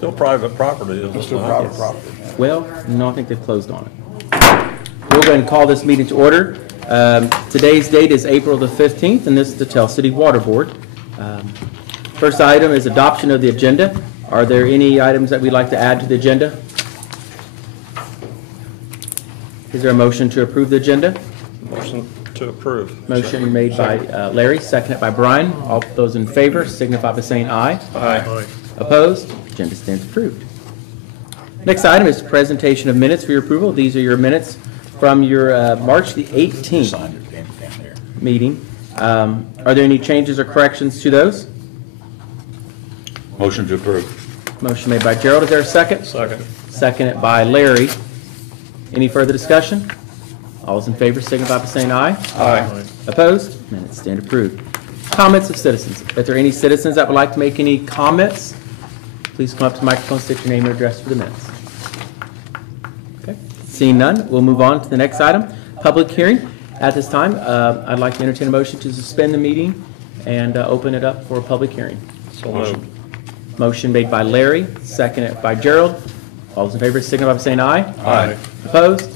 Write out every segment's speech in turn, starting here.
Still private property, isn't it? It's still private property. Well, no, I think they've closed on it. We'll go ahead and call this meeting to order. Today's date is April the 15th, and this is the Tell City Water Board. First item is adoption of the agenda. Are there any items that we'd like to add to the agenda? Is there a motion to approve the agenda? Motion to approve. Motion made by Larry, seconded by Brian. All those in favor signify by saying aye. Aye. Opposed? Agenda stands approved. Next item is presentation of minutes for your approval. These are your minutes from your March the 18th Signed it down there. meeting. Are there any changes or corrections to those? Motion to approve. Motion made by Gerald. Is there a second? Second. Seconded by Larry. Any further discussion? All those in favor signify by saying aye. Aye. Opposed? Minutes stand approved. Comments of citizens. If there are any citizens that would like to make any comments, please come up to the microphone, state your name and address for the minutes. Okay. Seeing none, we'll move on to the next item, public hearing. At this time, I'd like to entertain a motion to suspend the meeting and open it up for a public hearing. So moved. Motion made by Larry, seconded by Gerald. All those in favor signify by saying aye. Aye. Opposed?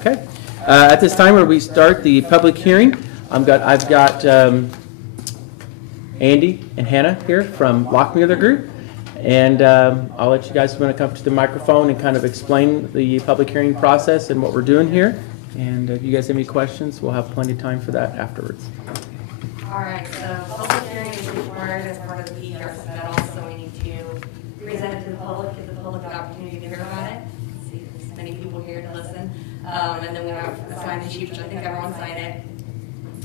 Okay. At this time, where we start the public hearing, I've got Andy and Hannah here from Lockmuir Group, and I'll let you guys want to come to the microphone and kind of explain the public hearing process and what we're doing here. And if you guys have any questions, we'll have plenty of time for that afterwards. All right, so public hearing is required as part of the PER submittal, so we need to present it to the public, give the public the opportunity to hear about it, see if there's many people here to listen. And then we have a sign sheet, which I think everyone signed it.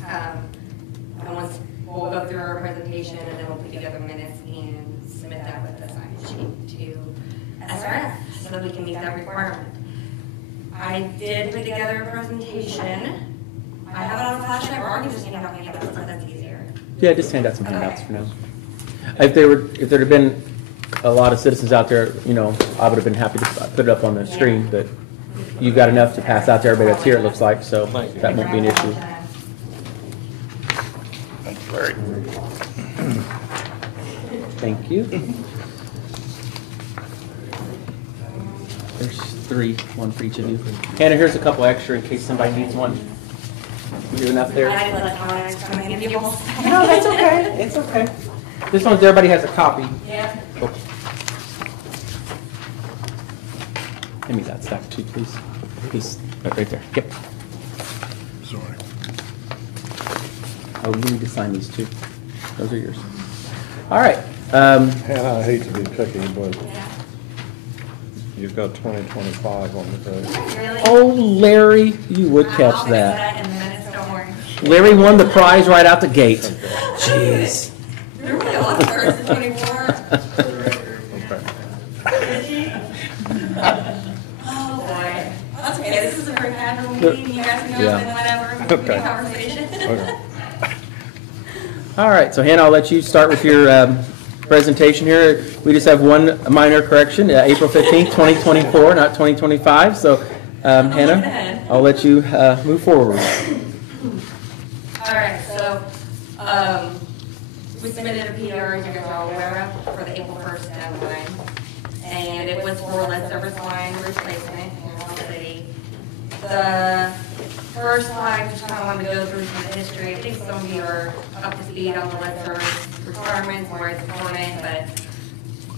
And once we'll go through our presentation, and then we'll put together minutes and submit that with the sign sheet to SRF so that we can meet that requirement. I did put together a presentation. I have it on a flash drive, or I can just hand out handouts, so that's easier. Yeah, just hand out some handouts for now. If there had been a lot of citizens out there, I would have been happy to put it up on the screen, but you've got enough to pass out to everybody that's here, it looks like, so that won't be an issue. Thank you, Larry. Thank you. There's three, one for each of you. Hannah, here's a couple extra in case somebody needs one. You do enough there? I didn't let Alex come in and give you all. No, that's okay. It's okay. This one's, everybody has a copy. Yeah. Oh. Hand me that stack too, please. Please, right there. Yep. Sorry. Oh, you need to sign these too. Those are yours. All right. Hannah, I hate to be picky, but you've got 2025 on the page. Really? Oh, Larry, you would I'll catch fix that. in the minutes, don't worry. Larry won the prize right out the gate. Jeez. You're really off first, 24. Oh, boy. That's okay, this is a very casual meeting, you guys can go Yeah. in whenever, Okay. conversation. Okay. All right, so Hannah, I'll let you start with your presentation here. We just have one minor correction, April 15th, 2024, not 2025. So, Hannah, I'll let you move forward. All right, so, we submitted a PR, as you guys are all aware of, for the April 1st deadline. And it was for lead service line replacement in Rock City. The first slide, just kind of wanted to go through some of the history. I think some of you are up to speed on the lead service requirements, why it's important, but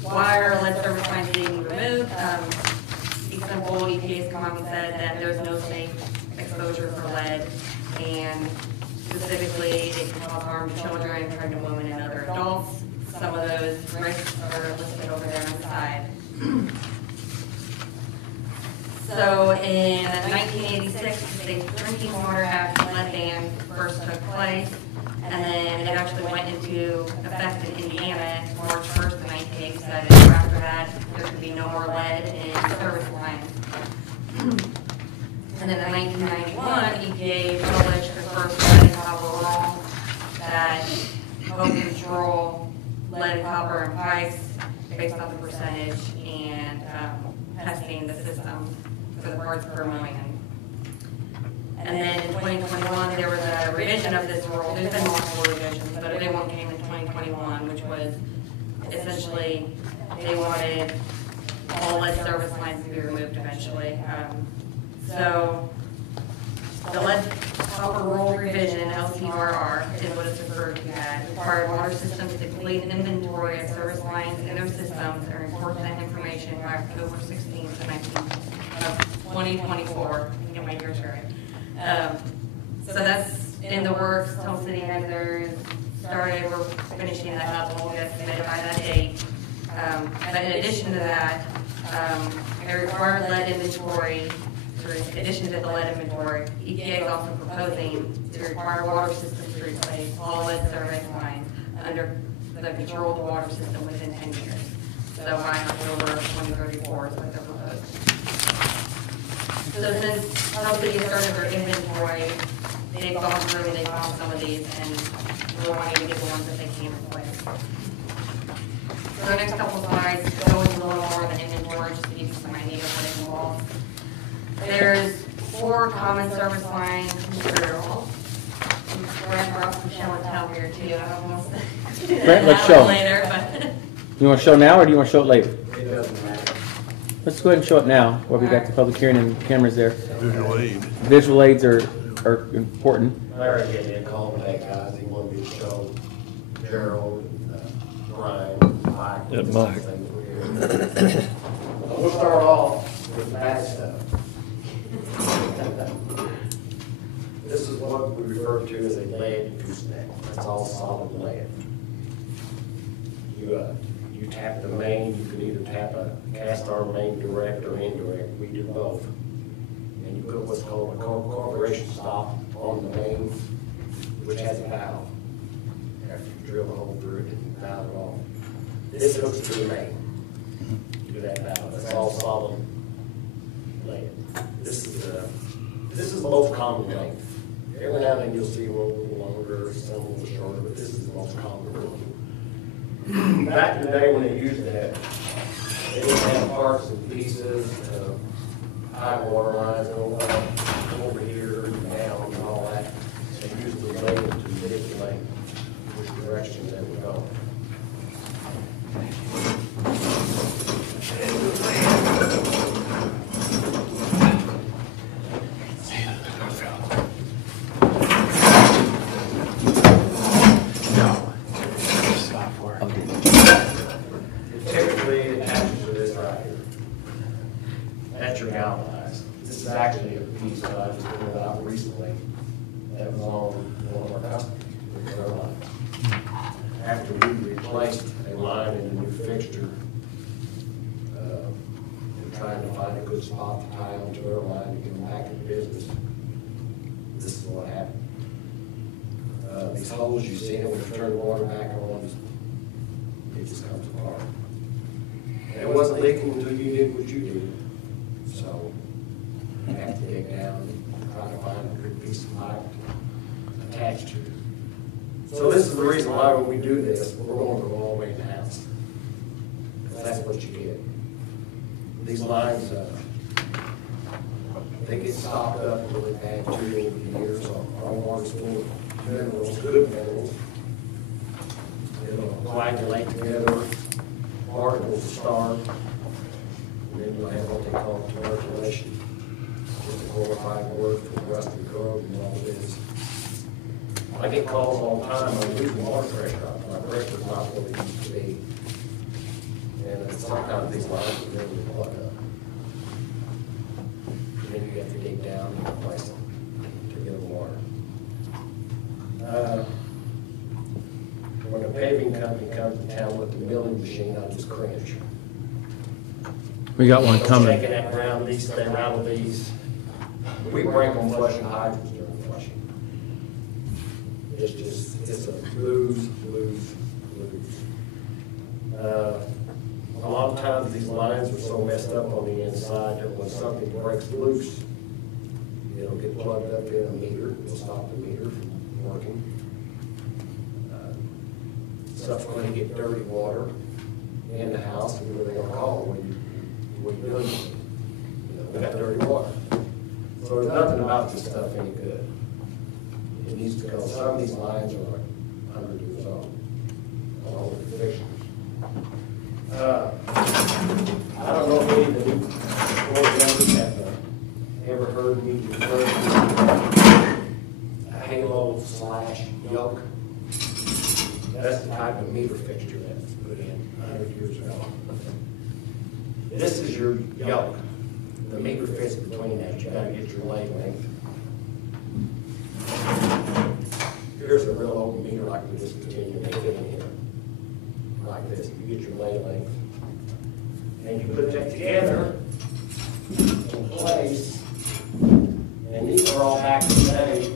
why are lead service lines being removed? Example, EPA's come out and said that there's no safe exposure for lead, and specifically it can cause harm to children, pregnant women, and other adults. Some of those risks are listed over there on the side. So in 1986, the Drinking Water Act lead ban first took place, and then it actually went into effect in Indiana March 1st of 1987. After that, there could be no more lead in service lines. And then in 1991, EPA published the first lead and copper rule that helped control lead and copper in pipes based on the percentage and testing the system for the parts per million. And then in 2021, there was a revision of this rule. There's been multiple revisions, but a big one came in 2021, which was essentially they wanted all lead service lines to be removed eventually. So the lead copper roll revision, LCRR, is what it's referred to as. Required water systems to complete an inventory of service lines in their systems and report that information by October 16th of 2024. I get my years right. So that's in the works. Tell City has theirs started. We're finishing that up. We'll get submitted by that date. But in addition to that, a required lead inventory, in addition to the lead inventory, EPA is also proposing to require water systems to replace all lead service lines under the controlled water system within 10 years. So by October 2034 is what they're proposing. So since Tell City started their inventory, they've gone through and they found some of these, and we're wanting to get the ones that they can replace. So the next couple slides go into a little more of an inventory, just to give you some idea of what it involves. There's 4 common service line materials. Brent brought some show and tell here too. I don't know. Brent, let's show. Later, but. You want to show now, or do you want to show it later? It doesn't matter. Let's go ahead and show it now, while we got the public hearing and the cameras there. Visual aid. Visual aids are important. Larry gave me a call today, guys. He wanted me to show Gerald, Brian, Mike. Yeah, Mike. We'll start off with the bad stuff. This is what we refer to as a lead gooseneck. That's all solid lead. You tap the main, you can either tap a cast iron main direct or indirect. We do both. And you put what's called a carburation stop on the main, which has a valve. After you drill a hole through it and valve it off. This hooks to the main. You do that valve. That's all solid lead. This is the most common length. Every now and then you'll see one a little longer, some a little shorter, but this is the most common one. Back in the day when they used that, they didn't have parts and pieces, high water lines over here and down and all that. They used the lead to manipulate which direction they would go. Typically, it attaches to this right here. That's your galvanized. This is actually a piece that I just pulled out recently that was on one of our customers with their line. After we replaced a line in a new fixture, we're trying to find a good spot to tie onto their line to get them back in business. This is what happened. These holes you see, when you turn the water back on, it just comes apart. And it wasn't leaking until you did what you did. So you have to dig down and try to find a good piece of pipe to attach to. So this is the reason why when we do this, we're going to go all the way in the house. Because that's what you get. These lines, they get stopped up really bad too over the years. Our water's full of minerals, good minerals. It'll coagulate together, particles will start, and then you'll have what they call tuberculation. Just a glorified word for rust and corrosion and all it is. I get calls all the time, I'm losing water pressure up, my pressure's not what it used to be. And sometimes these lines are really plug up. And then you have to dig down and replace them to get them water. When a paving company comes to town with the milling machine, I just cringe. We got one coming. Shaking that around, they rattle these. We break them flushing hydrants during flushing. It's a lose. A lot of times these lines are so messed up on the inside that when something breaks loose, it'll get plugged up in a meter. It'll stop the meter from working. Subsequently get dirty water in the house, and what are they gonna call what you doing? We got dirty water. So there's nothing about this stuff any good. It needs to go. Some of these lines are like 100 years old. All the fixtures. I don't know if any of the new board members have ever heard me refer to a halo / yoke. That's the type of meter fixture that's put in 100 years ago. This is your yoke. The meter fits between that. You gotta get your leg length. Here's a real old meter like we just continue to fit in here. Like this. You get your leg length. And you put that together in place. And these are all back in the day.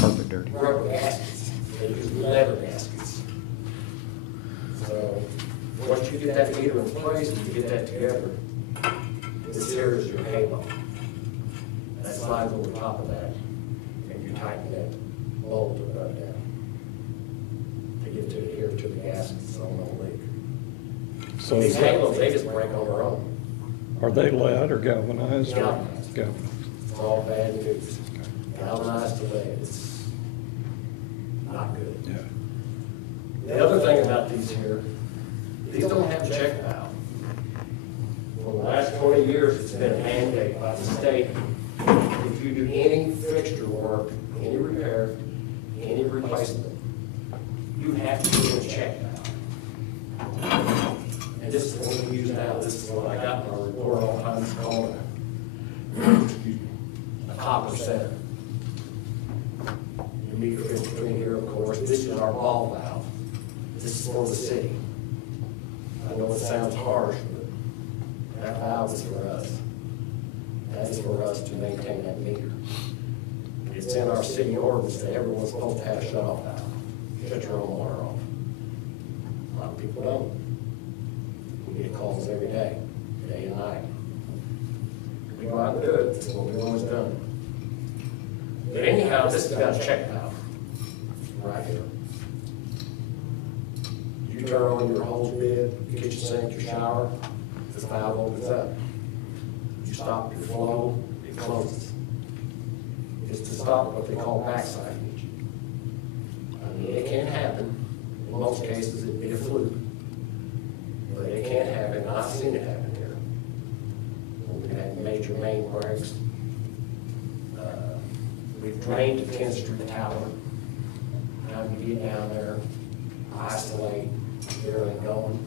Carpet dirty. Rubber gaskets. They use leather gaskets. So once you get that meter in place and you get that together, this here is your halo. That slides over top of that, and you tighten that bolt right down to get to adhere to the gaskets so no leak. So These halos, they just break on their own. are they lead or galvanized? or- Galvanized. Galvanized. It's all bad news. Galvanized to lead, it's not good. Yeah. The other thing about these here, these don't have a check valve. For the last 20 years, it's been a mandate by the state. If you do any fixture work, any repair, any replacement, you have to do a check valve. And this is the one we use now. This is what I got in my report all the time. It's called a copper center. Your meter fits between here, of course. This is our ball valve. This is for the city. I know it sounds harsh, but that valve is for us. That is for us to maintain that meter. It's in our city ordinance that everyone's supposed to have a shut-off valve. Shut your own water off. A lot of people don't. We get calls every day and night. We go out and do it. That's what we've always done. But anyhow, this has got a check valve right here. You turn on your hose bib, your kitchen sink, your shower, this valve opens up. You stop your flow, it closes. It's to stop what they call backside leak. I mean, it can happen. In most cases, it'd be a fluke. But it can happen. I've seen it happen here. We've had major main breaks. We've drained the 10th Street Tower. Now you get down there, isolate, get everything going.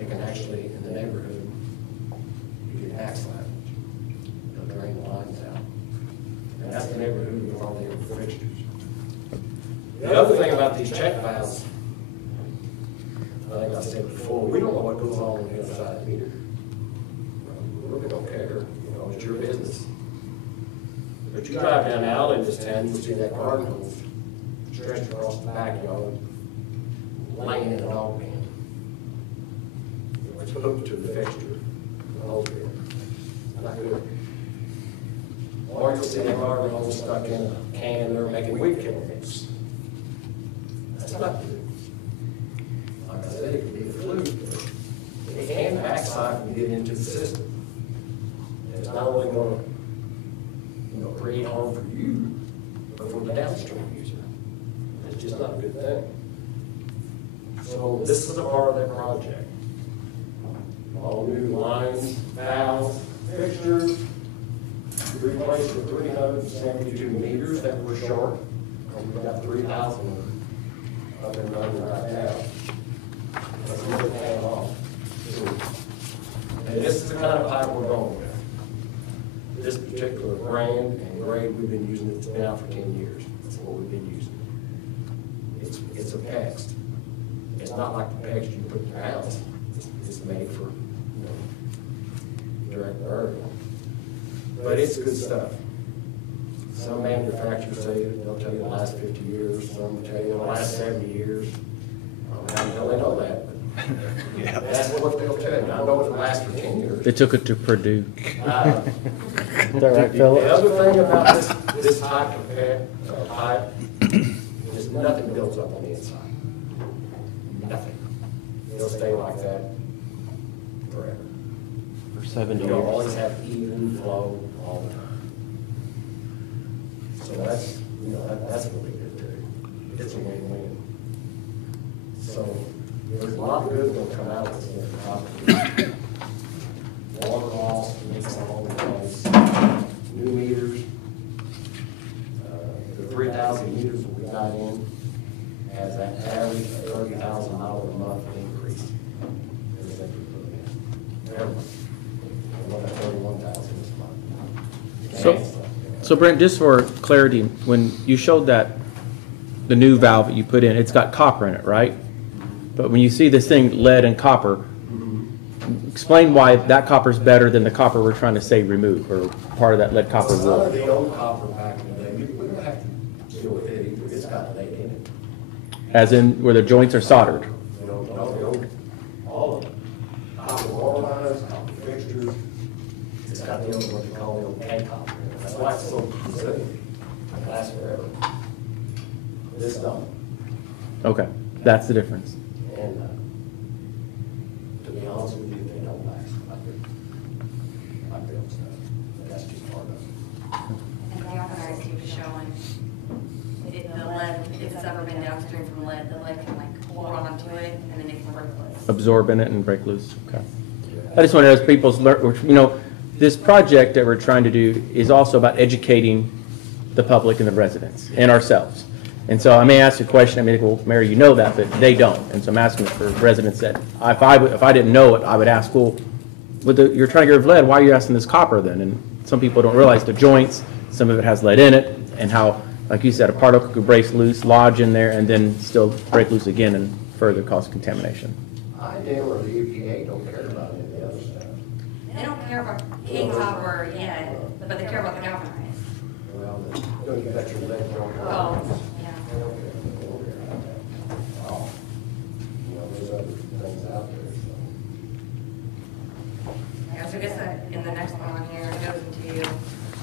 You can actually, in the neighborhood, you get backslide. They'll drain the lines out. And that's the neighborhood with all the fixtures. The other thing about these check valves, like I said before, we don't know what goes on the other side of the meter. We really don't care, it's your business. But you drive down the alley in this town, you'll see that garden hose stretched across the backyard, laying in an oil pan. It's hooked to the fixture, the hose pan. Not good. Or you'll see that garden hose stuck in a can, they're making weed killer mix. That's not good. Like I said, it can be a fluke, but it can backslide and get into the system. And it's not only going to create harm for you, but for the downstream user. It's just not a good thing. So this is a part of that project. All new lines, valves, fixtures, replace the 372 meters that were short. We've got 3,000 up and running right now. That's really paying off. And this is the kind of pipe we're going with. This particular brand and grade, we've been using it, it's been out for 10 years. That's what we've been using. It's a PEX. It's not like the PEX you put in your house. It's made for, direct burial. But it's good stuff. Some manufacturers say they'll tell you the last 50 years, some will tell you the last 70 years. I don't know how the hell they know that, but that's what they'll tell you. I know it lasts for 10 years. They took it to Purdue. Is that right, Philip? The other thing about this type of pipe is nothing builds up on the inside. Nothing. It'll stay like that forever. For 70 You'll years. always have even flow all the time. So that's really good too. It's a win-win. So there's a lot of good that'll come out of this. Water loss, leaks all over the place, new meters. The 3,000 meters that we got in has an average of $30,000 a month increase. Everything we put in. Every month. And what, 31,000 this month. So Brent, just for clarity, when you showed that, the new valve that you put in, it's got copper in it, right? But when you see this thing, lead and copper, explain why that copper's better than the copper we're trying to say remove, or part of that lead copper Some of wool. the old copper back in the day, we don't have to deal with it either. It's got lead in it. As in where the joints are soldered. You know, the old, all of it. Copper wall lines, copper fixtures. It's got the old, what you call the old K copper. That's why it's so resilient. It lasts forever. This don't. Okay, that's the difference. And to be honest with you, they don't last like the old stuff. But that's just part of it. And the galvanized keep showing, the lead, if it's ever been downstream from lead, the lead can like hold on to it and then it can break loose. Absorb in it and break loose. Okay. I just want to know, as people's, this project that we're trying to do is also about educating the public and the residents and ourselves. And so I may ask a question, I mean, well, Mary, you know that, but they don't. And so I'm asking for residents that, if I didn't know it, I would ask, well, you're trying to get rid of lead, why are you asking this copper then? And some people don't realize the joints, some of it has lead in it, and how, like you said, a particle could break loose, lodge in there, and then still break loose again and further cause contamination. I or the EPA don't care about any of the other stuff. They don't care about K copper yet, but they care about the galvanized. Well, you got your lead going Oh, on. yeah. They don't care. They don't care about that at all. You know, there's other things out there, so. Yeah, so I guess that in the next one on here, it goes into,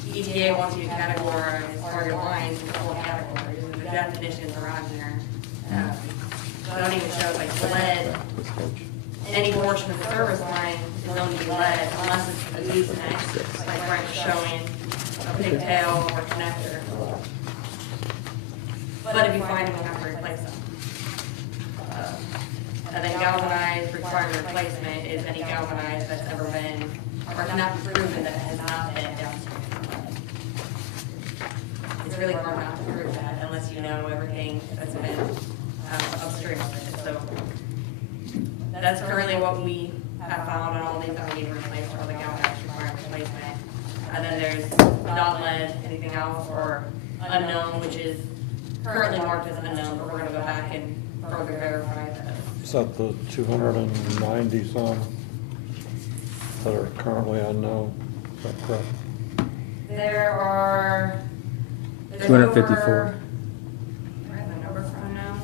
EPA wants you to categorize target lines into 4 categories, and the definitions around here. So it don't even show like lead, any portion of the service line is known to be lead unless it's a gooseneck, like right showing a pigtail or connector. But if you find them, you have to replace them. And then galvanized required replacement is any galvanized that's ever been, or cannot be proven that it has not been downstream from lead. It's really hard not to prove that unless you know everything that's been upstream of it. So that's currently what we have found on all these that we need to replace for the galvanized required replacement. And then there's not lead, anything else, or unknown, which is currently marked as unknown, but we're gonna go back and further verify that. Is that the 290 some that are currently unknown? Is that correct? There's 254. over- I have the number for unknown.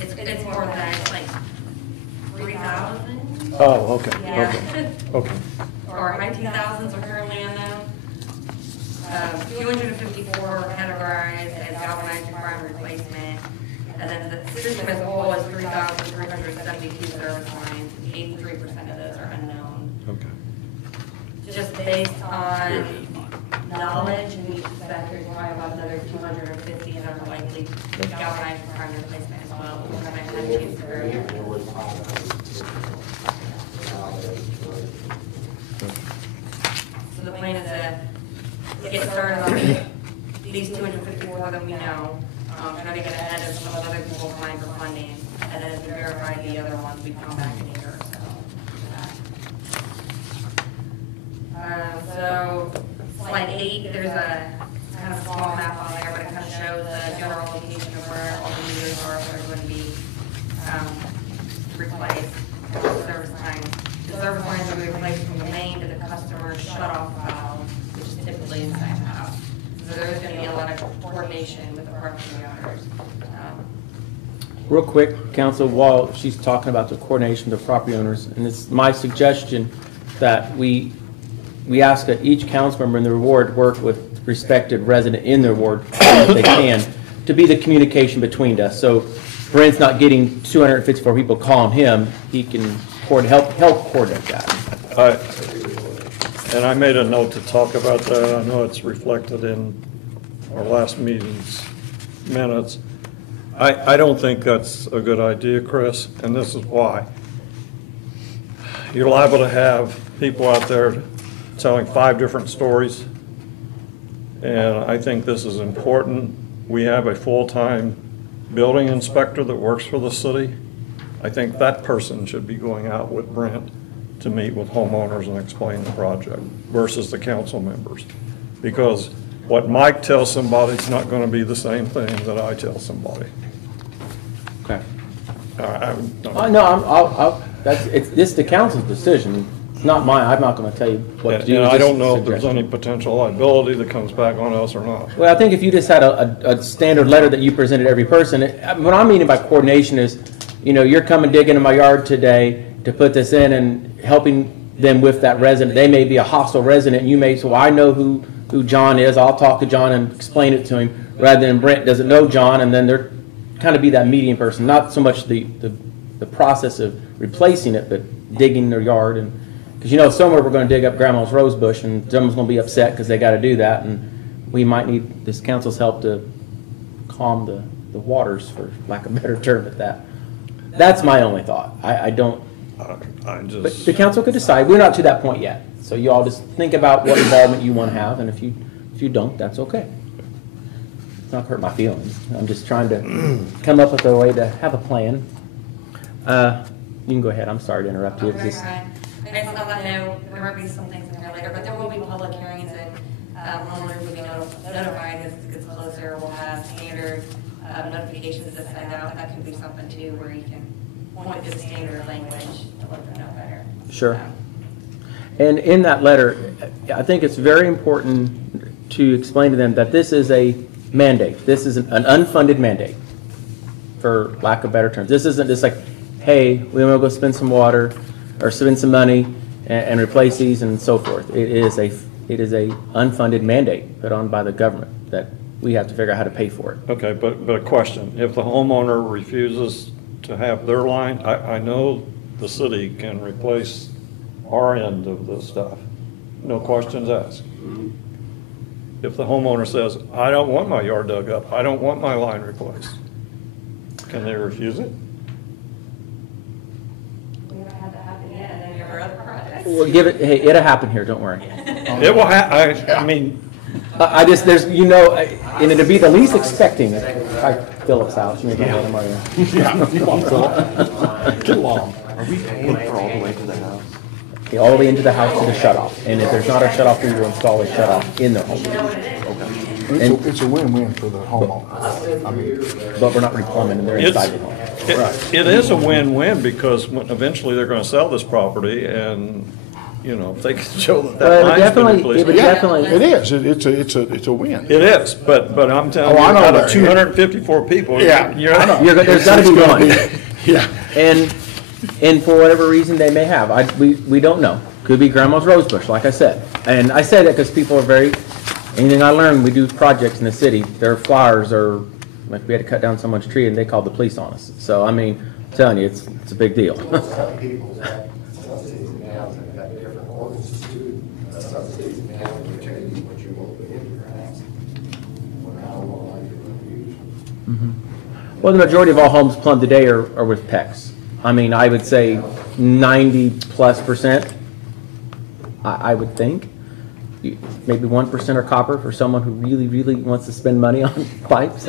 It's more than that, it's like 3,000. Oh, okay, Yeah. okay. Or 19,000s are currently unknown. 254 categorized as galvanized requirement replacement. And then the system as a whole is 3,372 service lines. 83% of those are unknown. Okay. Just based on knowledge, and we suspect there's probably about another 250 that are likely galvanized requirement replacement as well. We're gonna have to use earlier. There was 500. So the plan is to get started on these 254 that we know, try to get ahead of some of the other people applying for funding, and then as we verify the other ones, we come back in a year or so. So, slide 8, there's a kind of small map on there, but it kind of shows the general location of where all the meters are, if they're going to be replaced, the service lines. The service lines will be replaced from the main to the customer's shut-off valve, which is typically inside the house. So there's going to be a lot of coordination with the property owners. Real quick, council, while she's talking about the coordination of the property owners, and it's my suggestion that we ask that each council member in the ward work with respective resident in their ward if they can, to be the communication between us. So Brent's not getting 254 people calling him, he can help coordinate that. And I made a note to talk about that. I know it's reflected in our last meeting's minutes. I don't think that's a good idea, Chris, and this is why. You're liable to have people out there telling 5 different stories, and I think this is important. We have a full-time building inspector that works for the city. I think that person should be going out with Brent to meet with homeowners and explain the project versus the council members. Because what Mike tells somebody is not going to be the same thing that I tell somebody. Okay. I- No, this is the council's decision. It's not mine. I'm not going to tell you what to do. And It's I just don't a know if there's suggestion. any potential liability that comes back on us or not. Well, I think if you just had a standard letter that you presented to every person, what I'm meaning by coordination is, you're coming digging in my yard today to put this in and helping them with that resident. They may be a hostile resident, and you may, so I know who John is. I'll talk to John and explain it to him, rather than Brent doesn't know John, and then they're kind of be that median person. Not so much the process of replacing it, but digging their yard. And because somewhere we're going to dig up Grandma's rose bush, and someone's going to be upset because they got to do that, and we might need this council's help to calm the waters, for lack of a better term, at that. That's my only thought. I don't. I But just, the council could decide. We're not to that point yet. So you all just think about what involvement you want to have, and if you don't, that's okay. It's not hurt my feelings. I'm just trying to come up with a way to have a plan. You can go ahead. I'm sorry to interrupt you. It was Okay, just- fine. I just thought that there might be some things in here later, but there will be public hearings and homeowners will be notified as it gets closer. We'll have standard notifications to send out. That could be something too, where you can point to standard language to let them know better. Sure. And in that letter, I think it's very important to explain to them that this is a mandate. This is an unfunded mandate, for lack of better terms. This isn't just like, hey, we want to go spend some water or spend some money and replace these and so forth. It is a unfunded mandate put on by the government that we have to figure out how to pay for it. okay, but a question. If the homeowner refuses to have their line, I know the city can replace our end of the stuff. No questions asked. If the homeowner says, I don't want my yard dug up, I don't want my line replaced, can they refuse it? We haven't had that happen yet, and then your other projects. Well, hey, it'll happen here, don't worry. It will I mean, And to be the least expecting it, like Philip's house, you know, Get along. Are we paying for all the way to the house? all the way into the house to the shut-off. And if there's not a shut-off, we will install a shut-off in the home. It's a win-win for the homeowner. I mean, But we're not replumbing, and they're inside the home. it is a win-win because eventually they're gonna sell this property and, if they can show that Well, line's been definitely- replaced. it would yeah, definitely- it is. It's a win. It is, but I'm telling you, Oh, I know out of that. 254 people, Yeah, you're, I know. There's gotta be It's gonna one. Yeah. And for whatever reason they may have, we don't know. Could be Grandma's rose bush, like I said. And I say that because people are anything I learned, we do projects in the city, their flowers are, like we had to cut down someone's tree and they called the police on us. So, I'm telling you, it's a big deal. Some people that, some cities and towns have got different ordinances too. Some cities and towns will tell you what you want to put in your house. What I don't want to use. Well, the majority of all homes plumbed today are with PEX. I would say 90+%, I would think. Maybe 1% are copper for someone who really, really wants to spend money on pipes.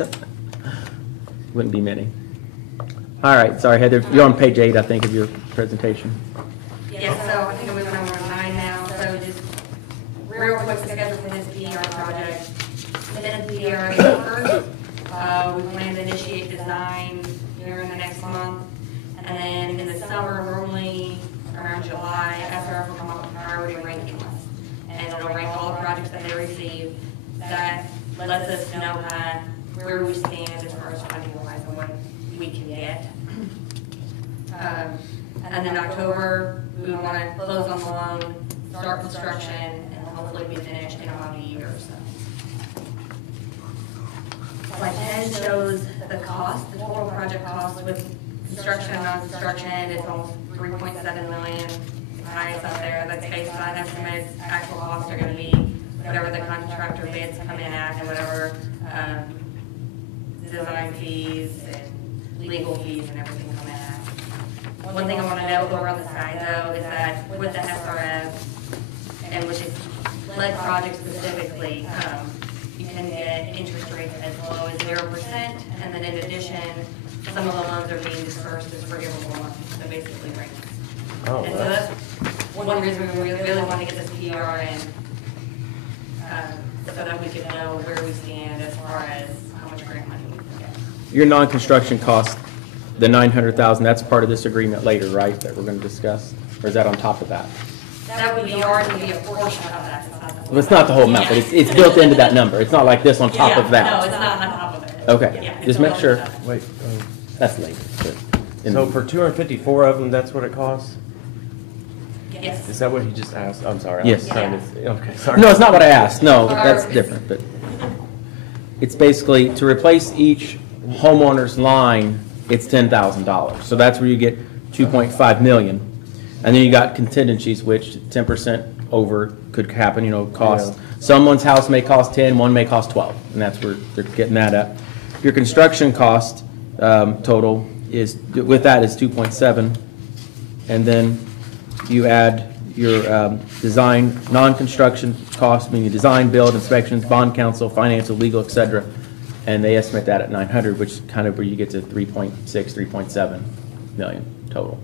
Wouldn't be many. All right, sorry, Heather, you're on page 8, I think, of your presentation. Yeah, so I think I'm moving on to 9 now, so just real quick schedule for this PR project. Submitted the PR April 1st. We plan to initiate design here in the next month. And then in the summer, normally around July, SRF will come up with a priority ranking list. And it'll rank all the projects that they receive. That lets us know where we stand as far as funding wise and what we can get. And then October, we want to close on the loan, start construction, and hopefully be finished in about a year or so. Slide 10 shows the cost, the total project cost with construction and non-construction is almost 3.7 million. Highest up there, that's based on estimates, actual costs are going to be whatever the contractor bids come in at and whatever design fees and legal fees and everything from that. One thing I want to note over on the side though is that with the SRF, and which is lead projects specifically, you can get interest rates as low as 0%, and then in addition, some of the loans are being dispersed as forgivable loans, so basically grants. Oh, And so that's one reason we really want to get this PR in, so that we can know where we stand as far as how much grant money we can get. Your non-construction cost, the 900,000, that's part of this agreement later, right, that we're going to discuss? Or is that on top of that? That would be ours, would be a portion of that, it's not the whole. Well, it's not the whole amount, but it's built into that number. It's not like this on top Yeah, of that. No, it's not on top of it. Okay, Yeah, it's just make built sure. into that. Wait, That's later. but in- so for 254 of them, that's what it costs? Yes. Is that what he just asked? I'm sorry. Yes. I'm trying to, okay, sorry. No, it's not what I asked. No, that's Or- different, but it's basically to replace each homeowner's line, it's $10,000. So that's where you get 2.5 million. And then you got contingencies, which 10% over could happen, you know, cost. Yeah. Someone's house may cost 10, one may cost 12, and that's where they're getting that up. Your construction cost total is, with that is 2.7. And then you add your design, non-construction cost, meaning design, build, inspections, bond counsel, financial, legal, et cetera. And they estimate that at 900, which is kind of where you get to 3.6, 3.7 million total.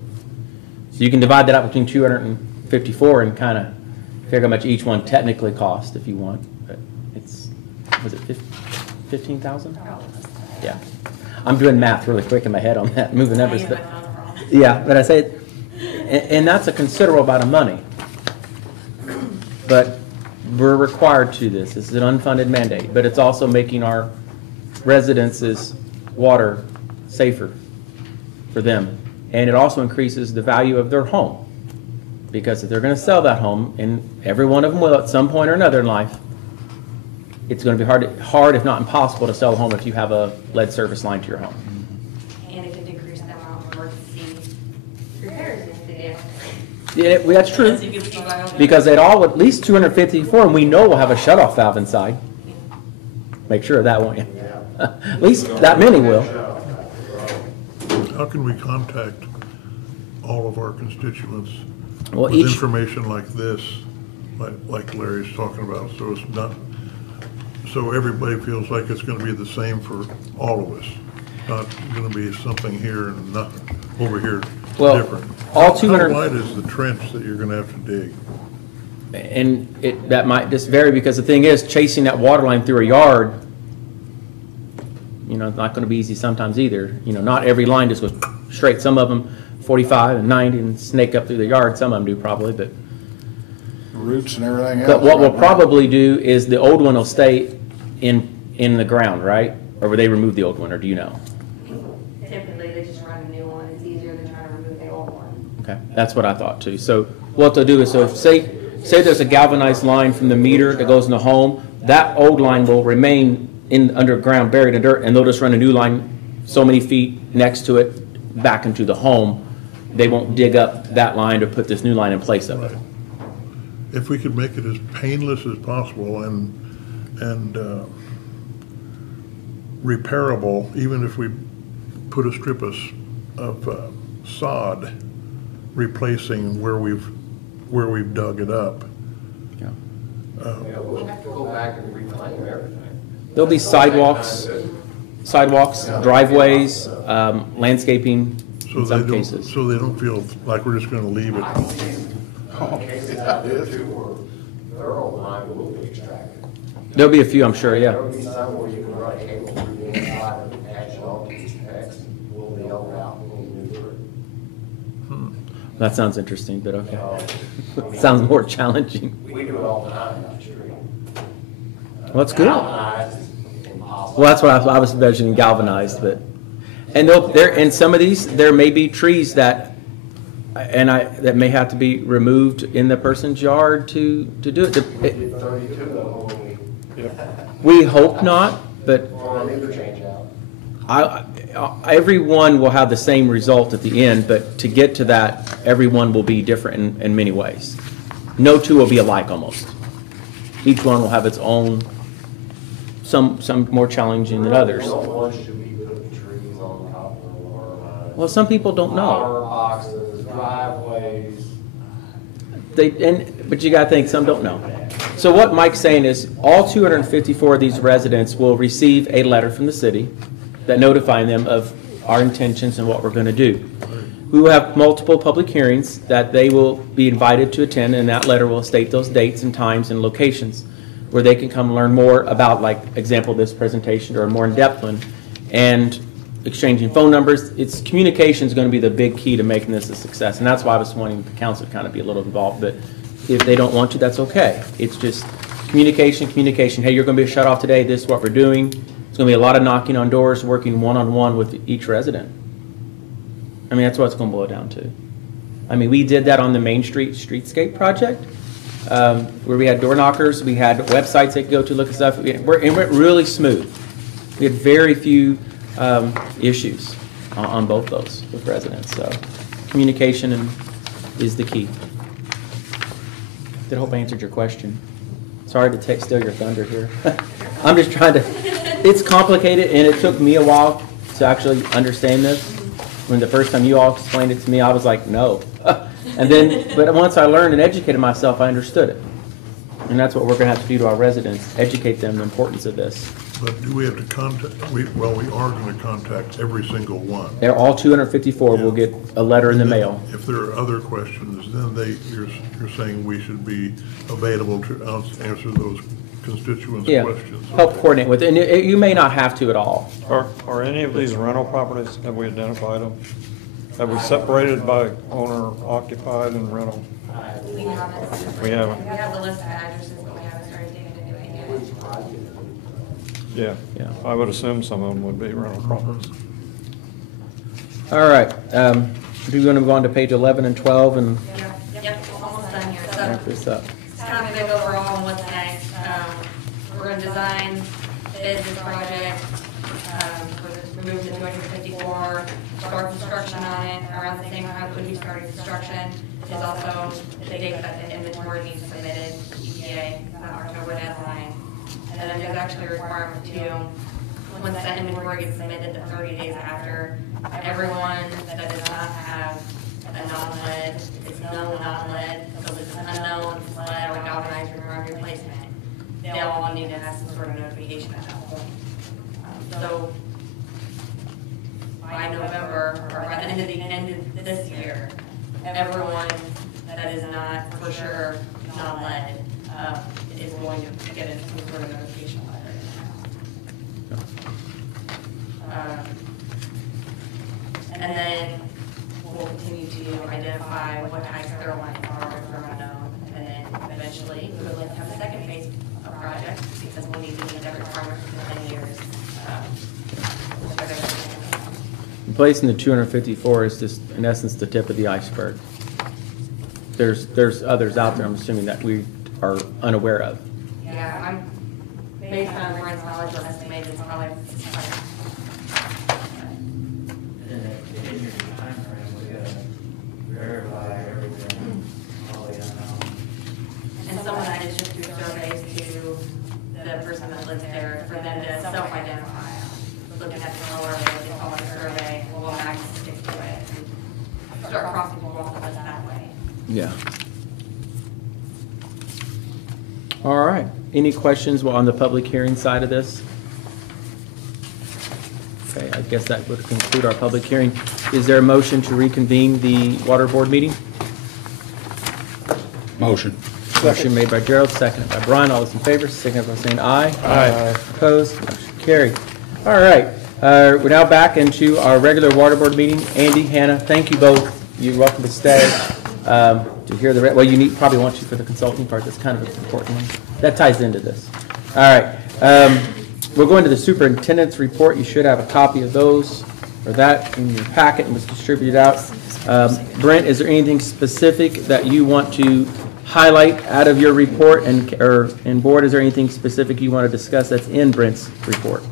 So you can divide that up between 254 and kind of figure how much each one technically cost if you want. But it's, was it 15,000? Yeah. I'm doing math really quick in my head on that, moving numbers. But yeah, but I say, and that's a considerable amount of money. But we're required to this. This is an unfunded mandate, but it's also making our residences' water safer for them. And it also increases the value of their home. Because if they're going to sell that home, and every one of them will at some point or another in life, it's going to be hard, if not impossible, to sell a home if you have a lead service line to your home. And it could decrease the amount of emergency repairs if they Yeah, well, that's true. do. Because they'd all, at least 254, and we know we'll have a shutoff valve inside. Make sure of that, won't you? At least that many will. How can we contact all of our constituents Well, with each, information like this, like Larry's talking about, so it's not, so everybody feels like it's gonna be the same for all of us? Not gonna be something here and nothing over here Well, different. all 200 How wide is the trench that you're gonna have to dig? and that might just vary, because the thing is, chasing that water line through a yard, you know, not gonna be easy sometimes either. You know, not every line just goes straight. Some of them 45 and 90 and snake up through the yard. Some of them do probably, but. Roots and everything else. But what we'll right? probably do is the old one will stay in the ground, right? Or will they remove the old one, or do you know? Typically, they just run a new one. It's easier than trying to remove the old one. Okay, that's what I thought too. So what they'll do is, so if, say there's a galvanized line from the meter that goes in the home, that old line will remain underground, buried in dirt, and they'll just run a new line so many feet next to it back into the home. They won't dig up that line to put this new line in place of it. If we could make it as painless as possible and repairable, even if we put a strip of sod replacing where we've dug it up. Yeah. Yeah, we'll have to go back and reclaim everything. There'll be sidewalks, driveways, landscaping in some cases. So they don't feel like we're just gonna leave it. Cases out there too, where thorough line will be extracted. There'll be a few, I'm sure, yeah. There'll be some where you can run a cable through the inside and attach it on to these pegs, will be held out in the new That sounds interesting, but okay. Sounds more challenging. We do it all the time, I'm sure. Well, that's good. Galvanized is impossible. Well, that's what I was envisioning, galvanized, but, and in some of these, there may be trees that, that may have to be removed in the person's yard to do it. We did 32 of them when We hope not, but for our meter change out. everyone will have the same result at the end, but to get to that, everyone will be different in many ways. No two will be alike almost. Each one will have its own some more challenging than others. What one should we put trees on top of the water lines? Well, some people don't know. Power boxes, driveways. But you gotta think, some don't know. So what Mike's saying is, all 254 of these residents will receive a letter from the city that notifying them of our intentions and what we're gonna do. We will have multiple public hearings that they will be invited to attend, and that letter will state those dates and times and locations where they can come learn more about, like, example, this presentation, or a more in-depth one, and exchanging phone numbers. It's communication is going to be the big key to making this a success, and that's why I was wanting the council to kind of be a little involved. But if they don't want to, that's okay. It's just communication. Hey, you're going to be shut off today. This is what we're doing. It's going to be a lot of knocking on doors, working one-on-one with each resident. I mean, that's what it's going to boil down to. I mean, we did that on the Main Street Streetscape project, where we had door knockers, we had websites they could go to look at stuff. It went really smooth. We had very few issues on both those with residents. So communication is the key. I hope I answered your question. Sorry to steal your thunder here. I'm just trying to, it's complicated, and it took me a while to actually understand this. When the first time you all explained it to me, I was like, no. And then, but once I learned and educated myself, I understood it. And that's what we're going to have to do to our residents, educate them the importance of this. But do we have to contact, we are going to contact every single one. They're all 254 will get a letter in the mail. If there are other questions, then you're saying we should be available to answer those constituents' Yeah, questions. help coordinate with it. And you may not have to at all. Are any of these rental properties, have we identified them? Have we separated by owner occupied and rental? We haven't. We haven't. We have the list of addresses, but we haven't started digging into it yet. Yeah. Yeah. I would assume some of them would be rental properties. All right. Do you want to go on to page 11 and 12 and Yep, almost done here. So wrap this up? it's kind of a big overall on what's next. We're gonna design, bid this project, remove the 254, start construction on it. Around the same time when we started construction is also the date that the inventory needs submitted, EPA, that October deadline. And then there's actually a requirement too, once that inventory gets submitted, the 30 days after, everyone that does not have a non-lead, it's known non-lead, so it's unknown lead or galvanized replacement, they'll all need to have some sort of notification at that point. So by November, or by the end of this year, everyone that is not for sure non-lead is going to get some sort of notification letter. And then we'll continue to identify what types of thermite are unknown, and then eventually we would like to have a second phase of project, because we'll need to meet that requirement for 10 years. Replacing the 254 is just, in essence, the tip of the iceberg. There's others out there, I'm assuming, that we are unaware of. Yeah, I'm, based on Brent's knowledge, I'm estimating it's probably. In your timeframe, we gotta verify everything, all the unknown. And some of that is just through surveys to the person that lives there, for them to self-identify. Looking at the color, they call it a survey, we'll go back and stick to it, and start crossing people off the list that way. Yeah. All right. Any questions on the public hearing side of this? Okay, I guess that would conclude our public hearing. Is there a motion to reconvene the water board meeting? Motion. Motion made by Gerald, seconded by Brian. All those in favor, signify by saying aye. Aye. Opposed? Motion carried. All right. We're now back into our regular water board meeting. Andy, Hannah, thank you both. You're welcome to stay to hear the, well, you need, probably want you for the consulting part. That's kind of an important one. That ties into this. All right. We're going to the superintendent's report. You should have a copy of those, or that in your packet, and was distributed out. Brent, is there anything specific that you want to highlight out of your report, and board, is there anything specific you want to discuss that's in Brent's report?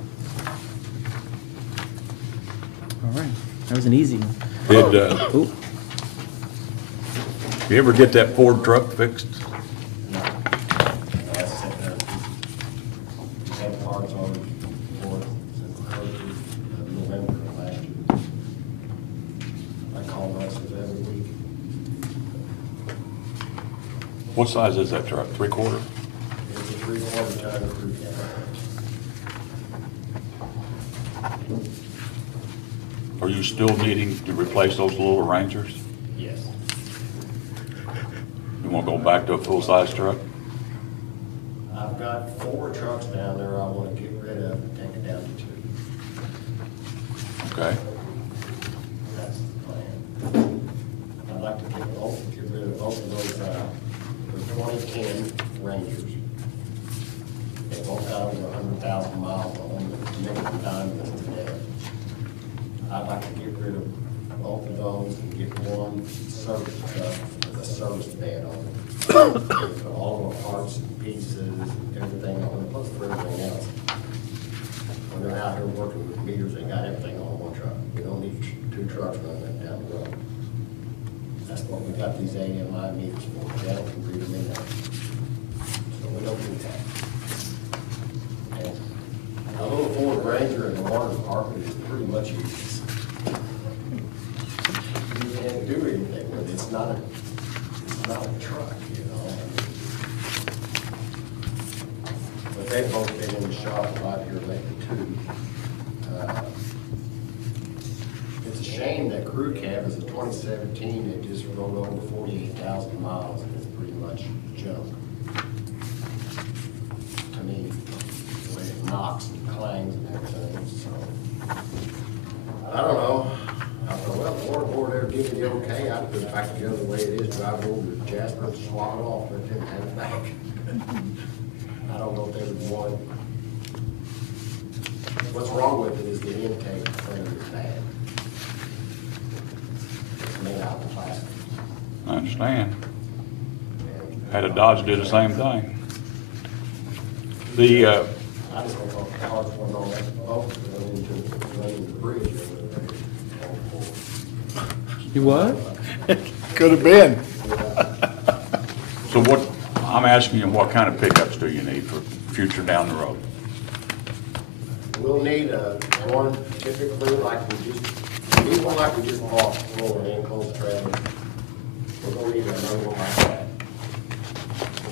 All right, that was an easy one. Did Ooh. you ever get that Ford truck fixed? Have parts on What size is that truck? 3/4? It's a 3/4 ton crew cab. Are you still needing to replace those little Rangers? Yes. You want to go back to a full-size truck? I've got 4 trucks down there I want to get rid of and take it down to 2. Okay. That's the plan. I'd like to get rid of both of those, they're 2010 Rangers. They both got over 100,000 miles on them, the nickel and dime today. I'd like to get rid of both of those and get one service truck with a service bed on it. Put all the parts and pieces and everything on it, plus for everything else. When they're out here working with meters, they got everything on one truck. We don't need 2 trucks running that down the road. That's what we got these AMI meters for. They don't can read them in there. So we don't do that. And a little Ford Ranger in the water department is pretty much useless. You can't do anything with it. It's not a truck, you know. But they've both been in the shop a lot here lately too. It's a shame that crew cab is a 2017, it just rolled over 48,000 miles and it's pretty much junk. To me, the way it knocks and clangs and everything, so. I don't know. I thought, well, the water board ever give me the okay, I'd put it back together the way it is, drive it over to Jasper and swap it off, but then have it back. I don't know if they would want it. What's wrong with it is the intake thing is bad. It's made out of plastic. I understand. And Had a Dodge do the same thing. The, I just don't know if the cars went on that boat, running into the bridge. You what? Could have been. so what, I'm asking you, what kind of pickups do you need for future down the road? We'll need one typically like we just bought, rolling in close trailer. We're gonna need another one like that.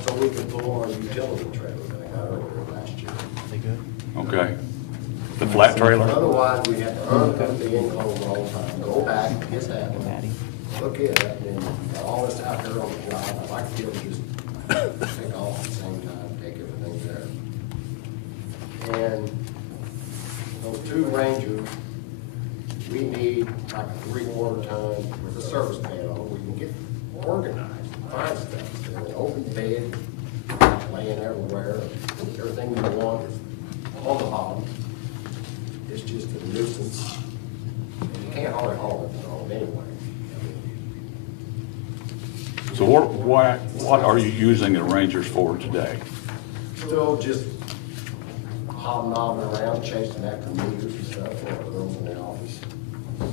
So we can pull on our utility trailer that I got earlier last year. Okay. The flat trailer? Otherwise, we have to unhook the enclosure all the time, go back, get that one, look at it, and all this out there on the job, I'd like to be able to just take off at the same time, take everything there. And those 2 Rangers, we need like a 3/4 ton with a service bed on it, we can get organized, find stuff, an open bed, laying everywhere, everything we want is on the bottom. It's just a nuisance. And you can't hardly haul it all anyway. So what are you using the Rangers for today? Still just hobnobbing around, chasing after meters and stuff for the girls in the office.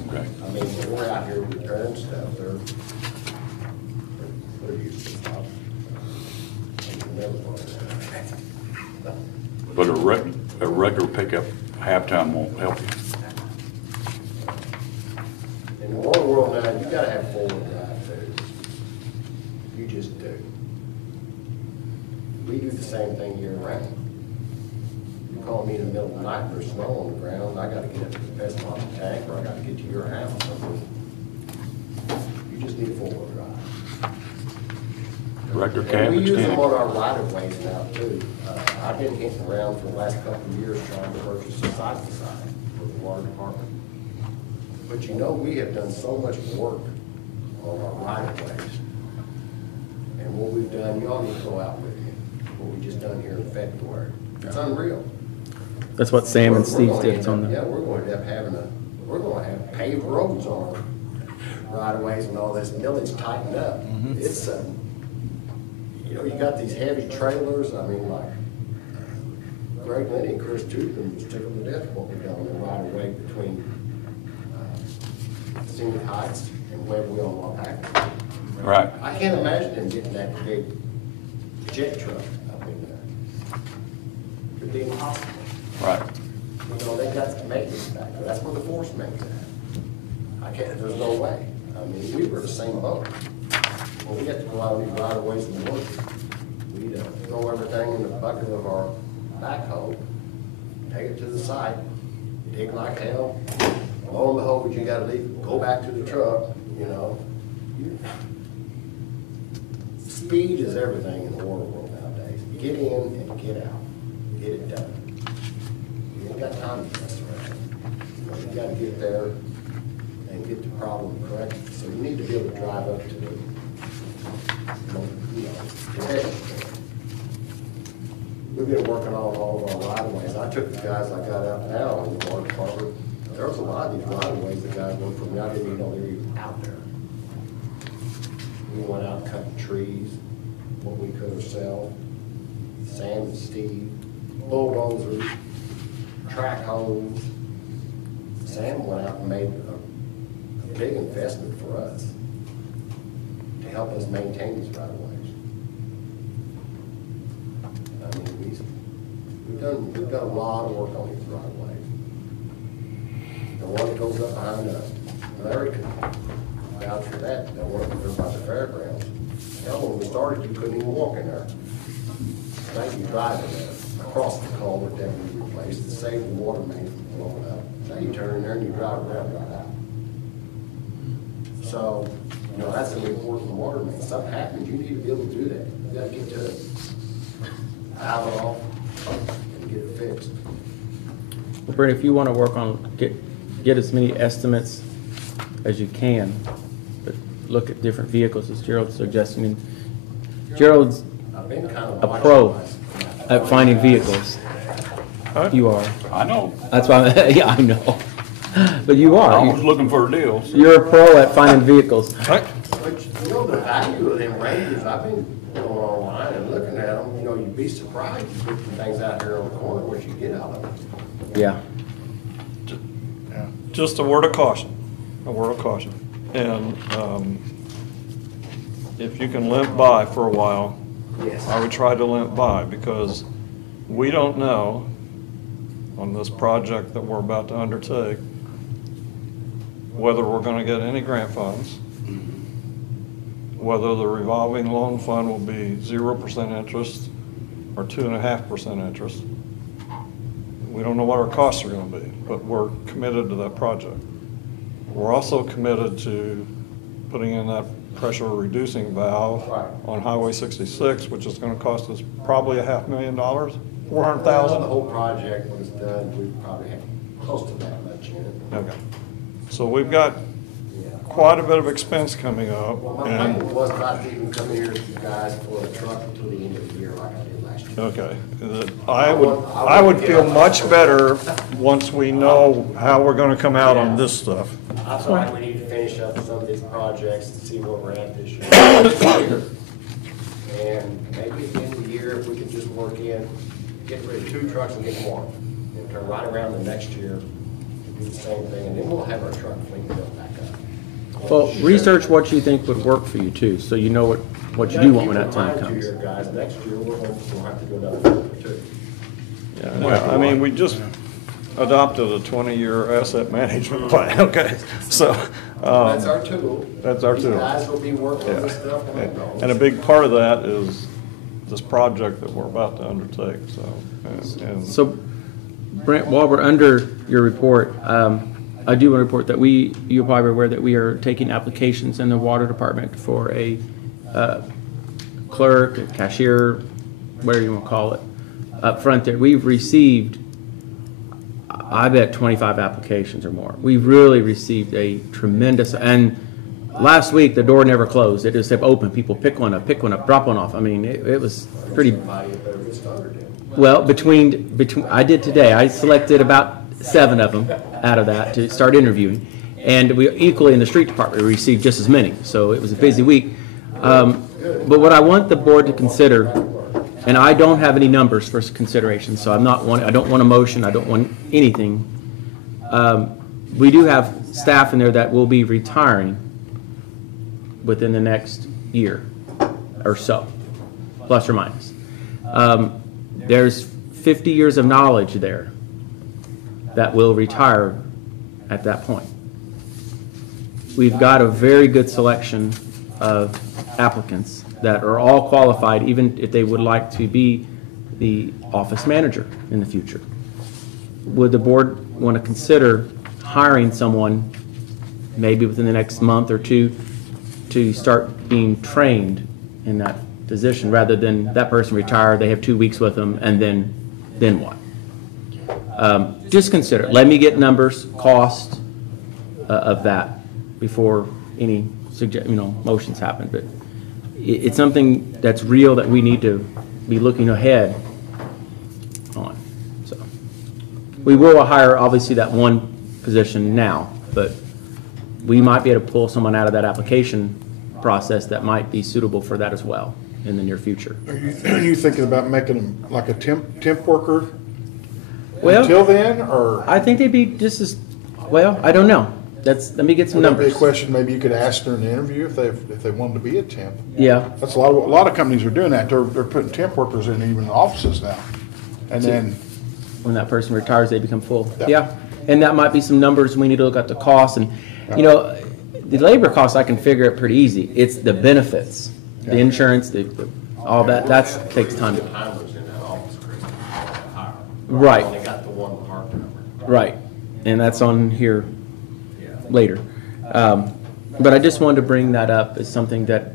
Okay. I mean, when we're out here repairing stuff, they're useless. But a regular pickup halftime won't help you. In the water world now, you gotta have 4-wheel drive too. You just do. We do the same thing year round. You call me in the middle of the night and there's snow on the ground, I gotta get up to the best of the tank or I gotta get to your house. You just need a 4-wheel drive. Director And cab we use them extended. on our right of ways now too. I've been hitting around for the last couple of years trying to purchase a side-by-side for the water department. But you know, we have done so much work on our right of ways. And what we've done, you all need to go out with me, what we just done here in February. It's unreal. That's what Sam and We're Steve gonna did. end It's on up- the. Yeah, we're going to end up having we're going to have paved roads on our right of ways and all this millage tightened up. It's, you know, you got these heavy trailers, I mean, like, Greg Lenny and Chris Toothman was tickled to death what we've done on the right of way between Senior Heights and Webb Wheel and Wapaka. Right. I can't imagine them getting that big jet truck up in there. It'd be impossible. Right. You know, they got maintenance back there, that's where the force main's at. There's no way. I mean, we were the same boat. when we get to go out on these right of ways in the woods, we throw everything in the bucket of our backhoe, take it to the site, dig like hell. Lo and behold, you gotta leave, go back to the truck, you know. Speed is everything in the water world nowadays. Get in and get out. Get it done. You ain't got time to mess around. You gotta get there and get the problem corrected. So you need to be able to drive up to the, the edge. We've been working on all of our right-of-ways. I took the guys I got out now in the water department. There was a lot of these right-of-ways the guys went from, I didn't even know they were even out there. We went out cutting trees, what we could have sell, Sam and Steve, bulldozers, track holes. Sam went out and made a big investment for us to help us maintain these right-of-ways. I mean, we've done a lot of work on these right-of-ways. The one that goes up behind Larry could vouch for that, the one that goes by the fairgrounds. Hell, when we started, you couldn't even walk in there. Now you drive in there, across the culvert that we replaced to save the water main from blowing up. Now you turn in there and you drive around right out. So, you know, that's an important water main. Something happens, you need to be able to do that. You gotta get to it, valve it off, and get it fixed. Well, Brent, if you want to work on, get as many estimates as you can, but look at different vehicles as Gerald's suggesting. And Gerald's I've been kind of a pro at finding vehicles. You are. I know. That's why, yeah, I know. But you I are. was looking for a deal. You're a pro at finding vehicles. But you know, the value of them Rangers, I've been going online and looking at them, you know, you'd be surprised, you put some things out here on the corner, what you get out of them. Yeah. Just a word of caution, And if you can limp by for a while, Yes. I would try to limp by, because we don't know on this project that we're about to undertake whether we're going to get any grant funds, whether the revolving loan fund will be 0% interest or 2.5% interest. We don't know what our costs are going to be, but we're committed to that project. We're also committed to putting in that pressure reducing valve Right. on Highway 66, which is going to cost us probably $500,000, Well, the 400,000. whole project was done, we probably had close to that much in it. Okay. So we've got Yeah. quite a bit of expense coming up, Well, my and, plan was not to even come here to you guys for a truck until the end of the year like I did last year. okay. I would feel much better once we know how we're going to come out on this stuff. I feel like we need to finish up some of these projects and see where we're at this year. And maybe at the end of the year, if we can just work in, get rid of 2 trucks and get one, and turn right around the next year, and do the same thing, and then we'll have our truck fleet built back up. Well, research what you think would work for you too, so you know what you do want when that time Keep in comes. mind, guys, next year, we'll have to do another filter too. Yeah, I mean, we just adopted a 20-year asset management plan, okay? So, That's our tool. That's our tool. These guys will be working on this yeah. stuff. And a big part of that is this project that we're about to undertake, so. and- So, Brent, while we're under your report, I do want to report that you're probably aware that we are taking applications in the water department for a clerk, a cashier, whatever you want to call it, up front there. We've received, I bet, 25 applications or more. We've really received a tremendous, and last week the door never closed. It just kept open. People pick one up, drop one off. I mean, it was pretty. Somebody better get started in. Well, between I did today. I selected about 7 of them out of that to start interviewing, and we equally in the street department we received just as many. So it was a busy week. But what I want the board to consider, and I don't have any numbers for consideration, so I don't want a motion. I don't want anything. We do have staff in there that will be retiring within the next year or so, plus or minus. There's 50 years of knowledge there that will retire at that point. We've got a very good selection of applicants that are all qualified, even if they would like to be the office manager in the future. Would the board want to consider hiring someone maybe within the next month or two to start being trained in that position, rather than that person retire, they have 2 weeks with them, and then what? Just consider it. Let me get numbers, cost of that before any motions happen. But it's something that's real that we need to be looking ahead on. So we will hire obviously that one position now, but we might be able to pull someone out of that application process that might be suitable for that as well in the near future. Are you thinking about making them like a temp worker Well, until then, or? I think they'd be just as, well, I don't know. Let me get some Would that be a numbers. question maybe you could ask during the interview if they wanted to be a temp? Yeah, That's a lot of companies are doing that. They're putting temp workers in even offices now. And then, when that person retires, they become full. Yeah. Yeah, and that might be some numbers. We need to look at the costs, and, the labor costs, I can figure it pretty easy. It's the benefits, the Yeah. insurance, all that takes time. Timers in that office, Chris. Right. Only got the one part-timer. Right, and that's on here later. But I just wanted to bring that up as something that,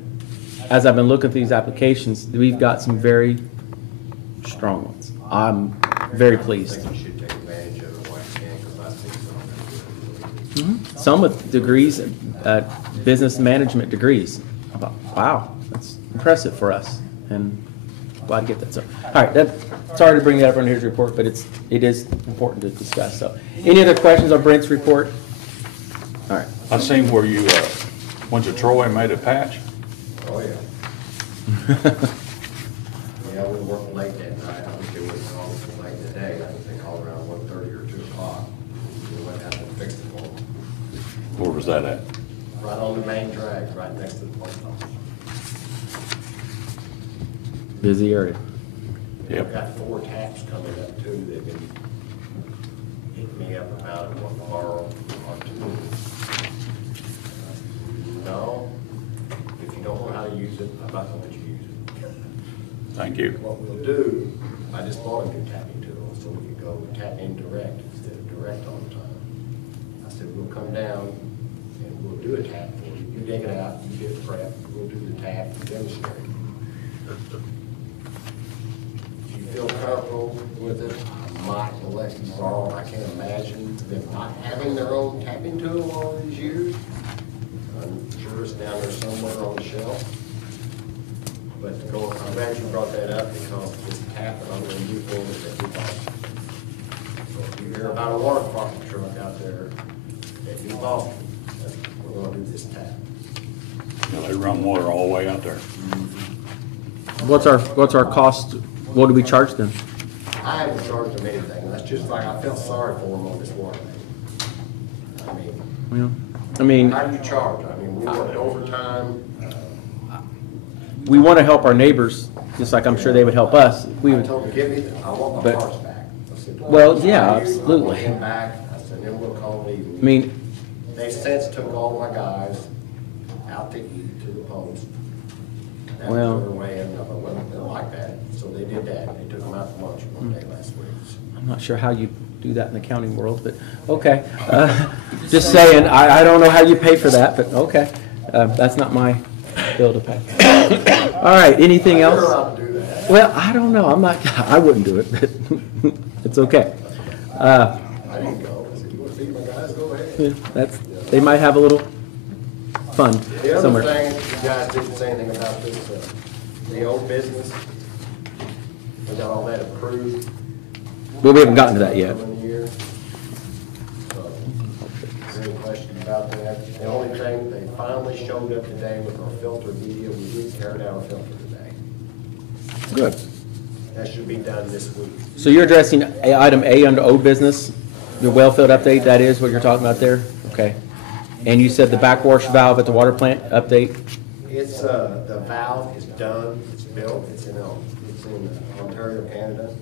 as I've been looking at these applications, we've got some very strong ones. I'm very pleased. You should take advantage of it while you can, because I see some that Some with degrees, business management degrees. I thought, wow, that's impressive for us, and glad to get that. So, all right, sorry to bring that up on here's report, but it is important to discuss. So, any other questions on Brent's report? All right. I seen where you, went to Troy and made a patch. Oh, yeah. Yeah, we worked late that night. I think it was called late today. I think they called around 1:30 or 2 o'clock. We went out and fixed it for them. Where was that at? Right on the main drag, right next to the post office. Busy area. We've Yep. got 4 taps coming up too. They've been hitting me up about it, one tomorrow or 2. No, if you don't know how to use it, I'm not gonna let you use it. Thank you. What we'll do, I just bought a new tapping tool, so we can go tap indirect instead of direct all the time. I said, we'll come down and we'll do a tap for you. You dig it out, you get it prepped, we'll do the tap, and demonstrate. If you feel comfortable with it, I might let you borrow it. I can't imagine them not having their own tapping tool all these years. I'm sure it's down there somewhere on the shelf. But to go, I'm glad you brought that up because this tap that I'm gonna do for them is at New Boston. So if you hear about a water department truck out there at New Boston, we're gonna do this tap. They run water all the way out there. What's our cost? What do we charge them? I haven't charged them anything. That's just like, I felt sorry for them on this water main. I mean, how do you charge? I mean, we worked overtime. We want to help our neighbors, just like I'm sure they would help us. We I would. told them, give me, I want my But- parts back. I said, Well, yeah, I want absolutely. them back. I said, then we'll call it even. I mean, They since took all my guys out to eat to the post. That was Well- their way in. I thought, well, they don't like that. So they did that. They took them out to lunch one day last week. I'm not sure how you do that in the accounting world, but okay. Just saying, I don't know how you pay for that, but okay. That's not my bill to pay. All right, anything You're else? allowed to do that. Well, I don't know. I wouldn't do it, but it's okay. I didn't go. I said, you want to feed my guys? Go ahead. They might have a little fun The other somewhere. thing, you guys didn't say anything about this, the old business. We got all that approved. But we haven't gotten to that yet. in the year. So, is there any question about that? The only thing, they finally showed up today with our filter media. We did tear down a filter today. Good. That should be done this week. So you're addressing item A under old business, the well field update, that is what you're talking about there? Okay. And you said the backwash valve at the water plant update? It's, the valve is done, it's built, it's in Ontario, Canada.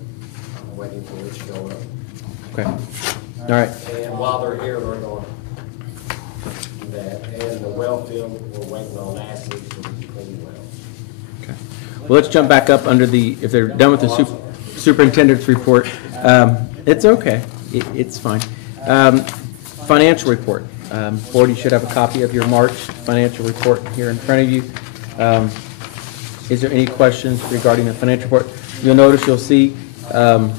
I'm waiting for it to show up. Okay. All right. And while they're here, they're going to do that. And And the well field, we're waiting on acid for the clean wells. Okay. Well, let's jump back up under the, if they're done with the superintendent's report, it's okay. It's fine. Financial report. Board, you should have a copy of your March financial report here in front of you. Is there any questions regarding the financial report? You'll notice, you'll see on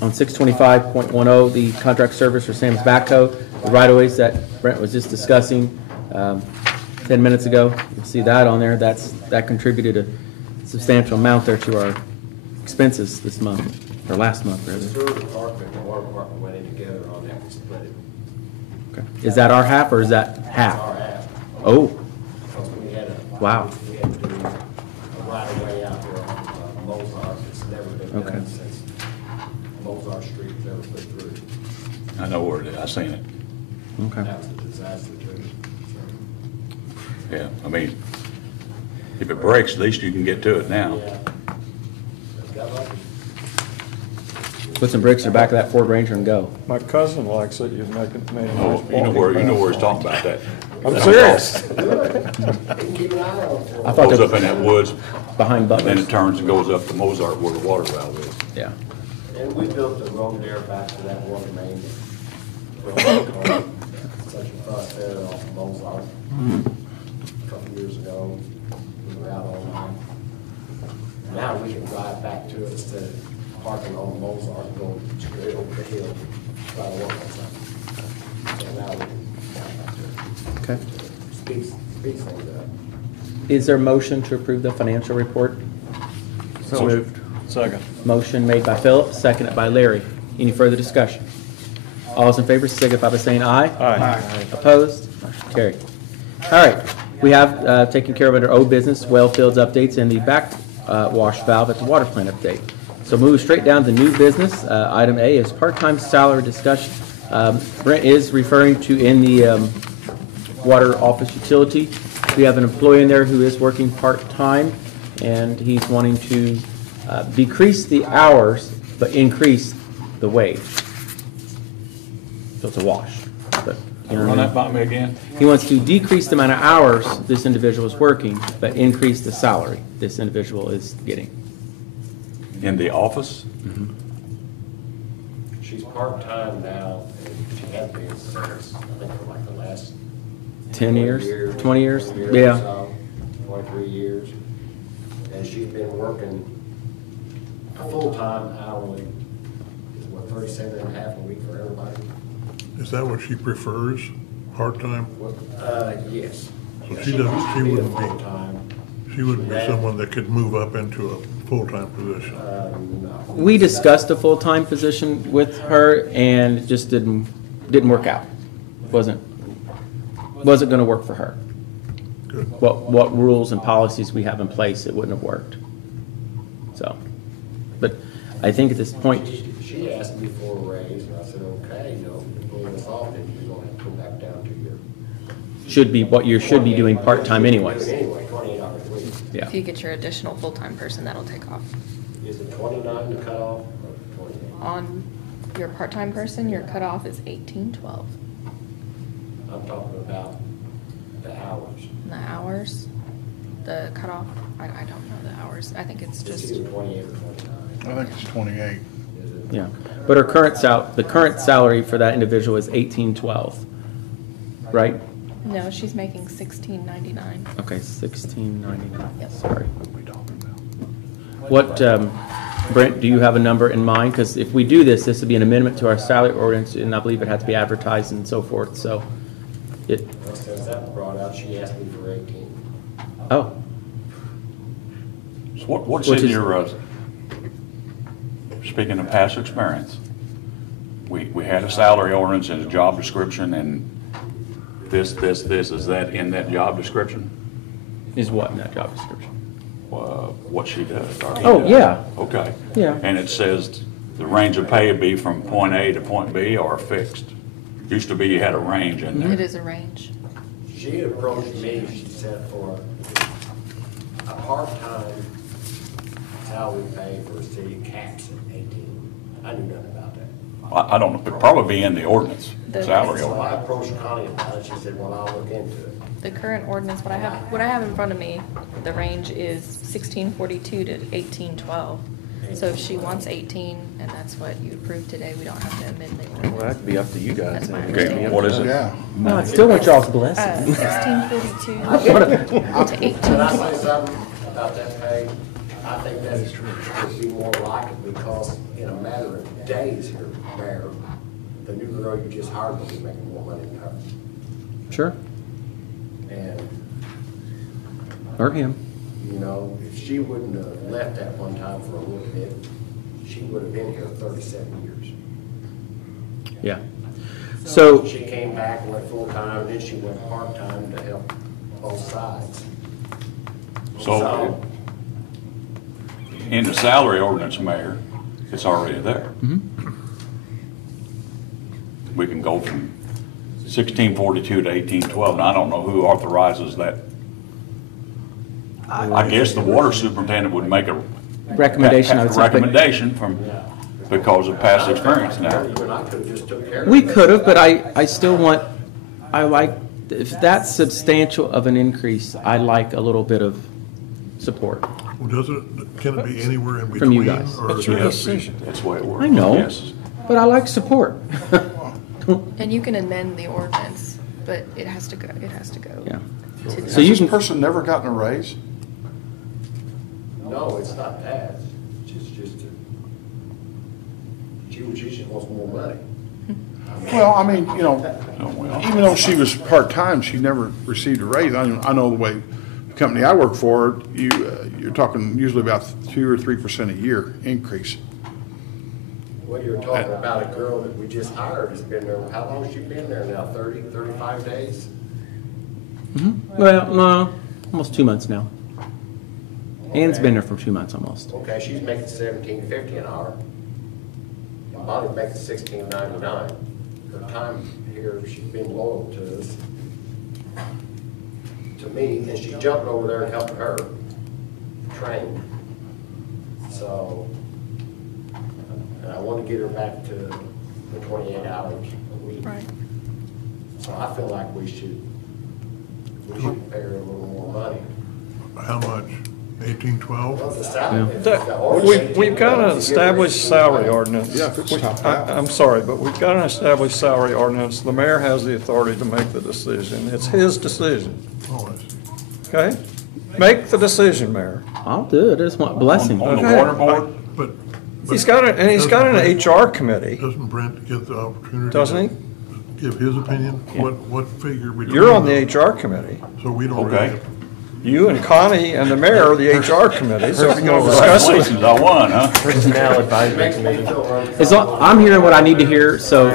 625.10, the contract service for Sam's Backhoe, the right-of-ways that Brent was just discussing 10 minutes ago. You'll see that on there. That contributed a substantial amount there to our expenses this month, or last month, The rather. sewer department and water department went in together on that, we split it. Okay. Is that our half, or is that It's half? our half. Oh, Because we had a. Wow. We had to do a right of way out there on Mozart. It's never been Okay. done since Mozart Street was ever put through. I know where it is, I seen it. okay. That was a disaster too. Yeah, I mean, if it breaks, at least you can get to it now. Yeah. But got lucky. Put some bricks in the back of that Ford Ranger and go. My cousin likes it, you've made a Oh, nice you know where he's talking about that. I'm serious. You can keep an eye on it for I us. thought Goes that up in that woods, behind and then Butler's. it turns and goes up to Mozart where the water valve is. Yeah. And we built the road there back to that water main. Such a fuss there off of Mozart. A couple years ago, we were out all night. Now we can drive back to it instead of parking on Mozart and going straight over the hill, try to work on something. So now we can drive back to it. Okay. Speeds things up. Is there a motion to approve the financial report? So moved. Second. Motion made by Philip, seconded by Larry. Any further discussion? All those in favor signify by saying aye. Aye. Opposed? Motion carried. All right, we have taken care of under old business, well fields updates, and the backwash valve at the water plant update. So moving straight down to new business, item A is part-time salary discussion. Brent is referring to in the water office utility. We have an employee in there who is working part-time, and he's wanting to decrease the hours, but increase the wage. So it's a wash. But, you know what I Run mean? that by me again? He wants to decrease the amount of hours this individual is working, but increase the salary this individual is getting. In the office? She's part-time now, and she has been since, I think, for like the last 10 years, 20 years? 20 years or Yeah. so, 23 years. And she's been working full-time hourly, is what, 37 and a half a week for everybody? Is that what she prefers, part-time? Yes. So she doesn't- she wouldn't be- Full-time, She wouldn't be someone that could move up into a full-time position. no. We discussed a full-time position with her and it just didn't work out. Wasn't gonna work for her. Good. What rules and policies we have in place, it wouldn't have worked. So, but I think at this point, She asked me for a raise, and I said, okay, you know, pulling this off, then you're gonna have to go back down to your. should be what you should be doing part-time anyways. Anyway, 28 hours a week. Yeah. If you get your additional full-time person, that'll take off. Is it 29 to cut off, or 28? On your part-time person, your cutoff is 1812. I'm talking about the hours. And the hours, the cutoff, I don't know the hours. I think it's It's just, either 28 or 29. I think it's 28. Is it? Yeah, but her the current salary for that individual is 1812, right? no, she's making 1699. Okay, 1699, Yep. sorry. What, Brent, do you have a number in mind? Because if we do this, this would be an amendment to our salary ordinance, and I believe it had to be advertised and so forth, so it, Well, since that was brought out, she asked me for 18. oh, So what's Which in is- your, speaking of past experience, we had a salary ordinance and a job description, and this, is that in that job description? is what in that job description? What she does? or he Oh, does? yeah. Okay. Yeah. And it says the range of pay would be from point A to point B or fixed? Used to be you had a range in there. It is a range. She approached me, she said for a part-time salary pay for a city caps at 18. I knew nothing about that. I don't know, it'd probably be in the ordinance. salary So I ordinance. approached Connie about it, she said, well, I'll look into it. The current ordinance, what I have in front of me, the range is 1642 to 1812. So if she wants 18, and that's what you approved today, we don't have to amend the Well, ordinance. that could be up to you guys. That's my then. understanding. Okay, what is it? Yeah. No, I still want y'all's blessing. 1642 to Can I 1812. say something about that pay? I think that would be more likely because in a matter of days here, Mayor, the new girl you just hired will be making more money than her. Sure, And, or him. you know, if she wouldn't have left at one time for a little bit, she would have been here 37 years. Yeah. So, She came back and went full-time, and then she went part-time to help both sides. So, in the salary ordinance, Mayor, it's already there. We can go from 1642 to 1812, and I don't know who authorizes that. I guess the water superintendent would make a recommendation, I would say. recommendation from, because of past experience now. You and I could have just took care of it. We could have, but I still want, I like, if that's substantial of an increase, I like a little bit of support. Well, does it, can it be anywhere in between? From you guys. or It's your does it have to be- decision. That's the way it works. I know, Yes. but I like support. And you can amend the ordinance, but it has to go, Yeah. to the- So you Has can, this person never gotten a raise? No, it's not that. It's just, she just wants more money. Well, I mean, you know, Oh, well. even though she was part-time, she never received a raise. I know the way the company I work for, you're talking usually about 2 or 3% a year increase. Well, you're talking about a girl that we just hired has been there, how long has she been there now? 30, 35 days? well, no, almost 2 months now. Ann's been there for 2 months almost. Okay, she's making $17.50 an hour. And Bonnie's making $16.99. Her time here, she's been loyal to us, to me, and she jumped over there and helped her train. So, and I want to get her back to the 28 hours a week. Right. So I feel like we should pay her a little more money. How much? 1812? Well, the salary- That- the ordinance- We've got an established salary ordinance. Yeah, if it's topped out. I'm sorry, but we've got an established salary ordinance. The mayor has the authority to make the decision. It's his decision, Oh, I see. okay? Make the decision, Mayor. I'll do it, I just want blessing. On the Okay. water board, But. He's got an HR committee, Doesn't Brent get the opportunity? doesn't he? to Give his opinion? What figure? between You're on the them? HR committee. So we don't okay. really. You and Connie and the mayor are the HR committee, so if you're gonna discuss it. Congratulations, I won, huh? Personnel advisory Makes me committee. feel As long, I'm hearing what I need to hear, so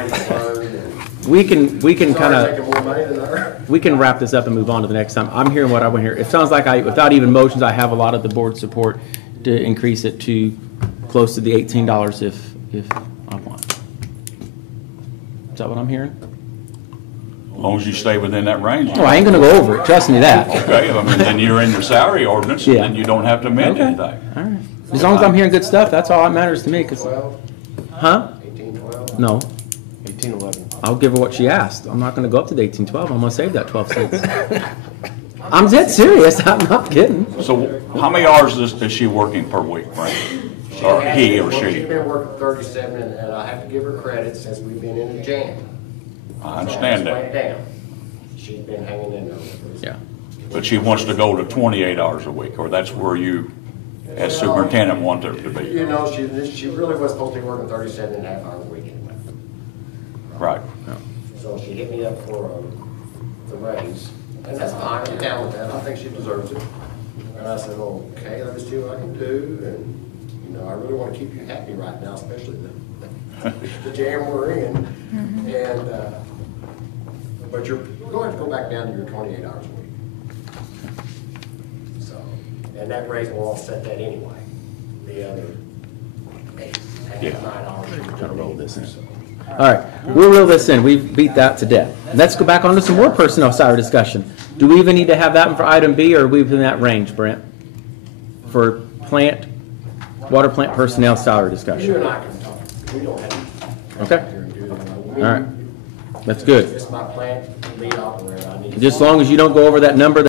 we can kind Sorry, of, making more money than her. we can wrap this up and move on to the next time. I'm hearing what I want to hear. It sounds like without even motions, I have a lot of the board support to increase it to close to the $18 if I want. Is that what I'm hearing? As long as you stay within that range. Oh, I ain't gonna go over it, trust me that. Okay, I mean, then you're in your salary ordinance, and Yeah. then you don't have to amend Okay. anything. All right. As long as I'm hearing good stuff, that's all that matters to me, 'cause, 12, huh? 18, 12. No, 1811. I'll give her what she asked. I'm not gonna go up to the 1812, I'm gonna save that 12 cents. I'm dead serious, I'm not kidding. So how many hours is she working per week, Frank? Or he or She's she? been working 37, and I have to give her credit since we've been in the jam. I understand So it's that, went down. She's been hanging in there with us. Yeah. but she wants to go to 28 hours a week, or that's where you, as superintendent, want her to You be. know, she really was supposed to be working 37 and a half hours a week anyway. Right. So she hit me up for the raise, and that's fine, I'm down with that, I think she deserves it. And I said, okay, let me see what I can do, and, you know, I really want to keep you happy right now, especially the jam we're in. And, but you're going to go back down to your 28 hours a week. So, and that raise will offset that anyway, the other 8, Yeah. 9 hours. Gotta roll this in. All right, we'll reel this in. We've beat that to death. Let's go back on to some more personnel salary discussion. Do we even need to have that one for item B, or are we within that range, Brent? For water plant personnel salary You discussion? and I can talk, we don't have to. Okay. Here and do that. All right. That's good. This is my plant lead operator. I need. Just as long as you don't go over that number